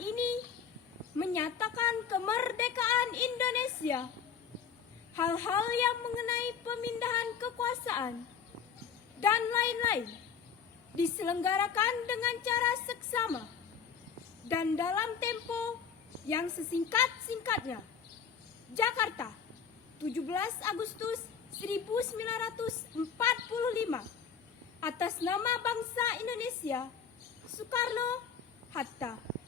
ini menyatakan kemerdekaan Indonesia. Hal-hal yang mengenai pemindahan kekuasaan dan lain-lain diselenggarakan dengan cara seksama dan dalam tempo yang sesingkat-singkatnya. Jakarta, 17 Agustus 1945. Atas nama bangsa Indonesia, Soekarno-Hatta.